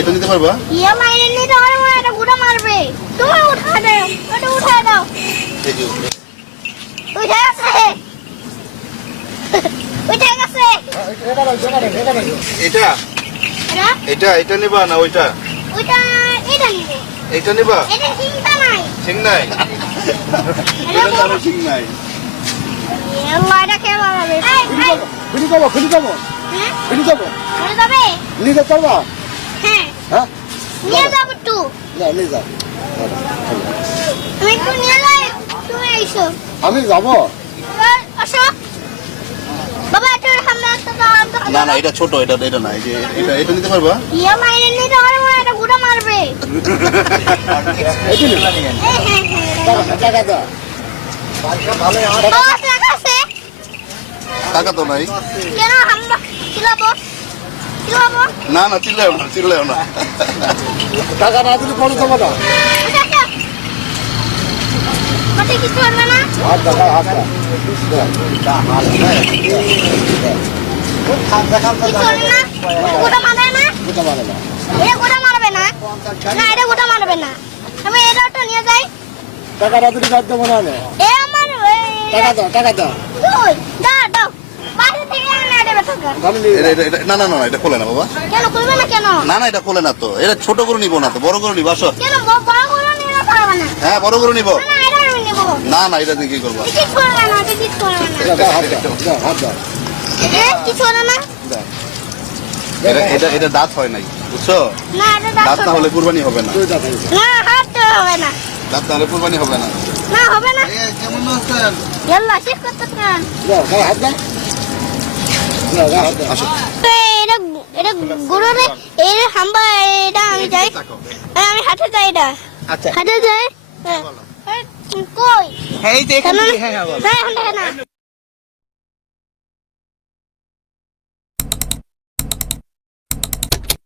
এটা নিতে পারবা? ইয়া মাইরে নিতে পারবো না, এটা গুড়া মারবে। তুমি উঠা দাও, ওটা উঠা দাও। এই যে উপরে। উঠে গেছে। উঠে গেছে। এটা এটা এটা নিবা না ওইটা? ওইটা এটা নিবে। এটা নিবা? এটা চিন্তা নাই। ঠিক নাই? এটা এটা তো ঠিক নাই। আল্লাহ, এটা কে মারবে? এই খুলি যাবো হ্যাঁ খুলি যাবো মরে যাবে? নিয়ে পারবা হ্যাঁ হ্যাঁ নিয়ে যাবো একটু। না নিয়ে যাও তুমি একটু নিয়ে যাই, তুমি এসো। আমি যাবো আসো বাবা, একটু সামনে আসতে দাও। না না এটা ছোট, এটা না। এই যে এটা নিতে পারবা? ইয়া মাইরে নিতে পারবো না, এটা গুড়া মারবে। এই দিন টাকা দাও বাবা টাকা আছে? টাকা তো নাই। কেন আমরা চিল্লাবো? না না চিল্লাও না। টাকা না দিলে পরে জমা দাও মাঠে কিছু করবে না? হাত দাও হাত দাও কিছু করবে না? গোটা মারবে না? বুঝতে পারে না এটা গোটা মারবে না? না, এটা গোটা মারবে না। আমি এটা একটু নিয়ে যাই। টাকা না দিলে বাদ দেবো না এ আমার টাকা দাও দুই দাও বাড়ি থেকে এনে দেবে টাকা। আমি নিয়ে না না না এটা খোলে না বাবা। কেন করবে না? কেন না না এটা খোলে না তো। এটা ছোট করে নিব না তো, বড় করে নিব। আসো। কেন বড় করে নিলে পারবে না? হ্যাঁ বড় করে নিব। না, এটা আমি নেবো। না না এটা দিয়ে কি করবো? কিছু করবে না, কিছু করবে না। দাও হাত দাও হাত দাও কিছু করবে না? এটা দাঁত হয় নাই, বুঝছো? না, এটা দাঁত না হলে কুরবানি হবে না। দুইটা থাকবে না, হাত দেওয়া হবে না। দাঁত না হলে কুরবানি হবে না। না, হবে না। কেমন আছেন? ইয়াল্লা, শেষ করতে থাকেন। দাও হাত দাও হাত দাও আসো। এটা গরুরে এই হাম্বা, এটা আমি যাই। আমি হাঁটে যাই, এটা আচ্ছা হাঁটে যাই। কই এই যে এখান কেন থেকে হ্যাঁ হ্যাঁ বল। না, এখন দেখে না।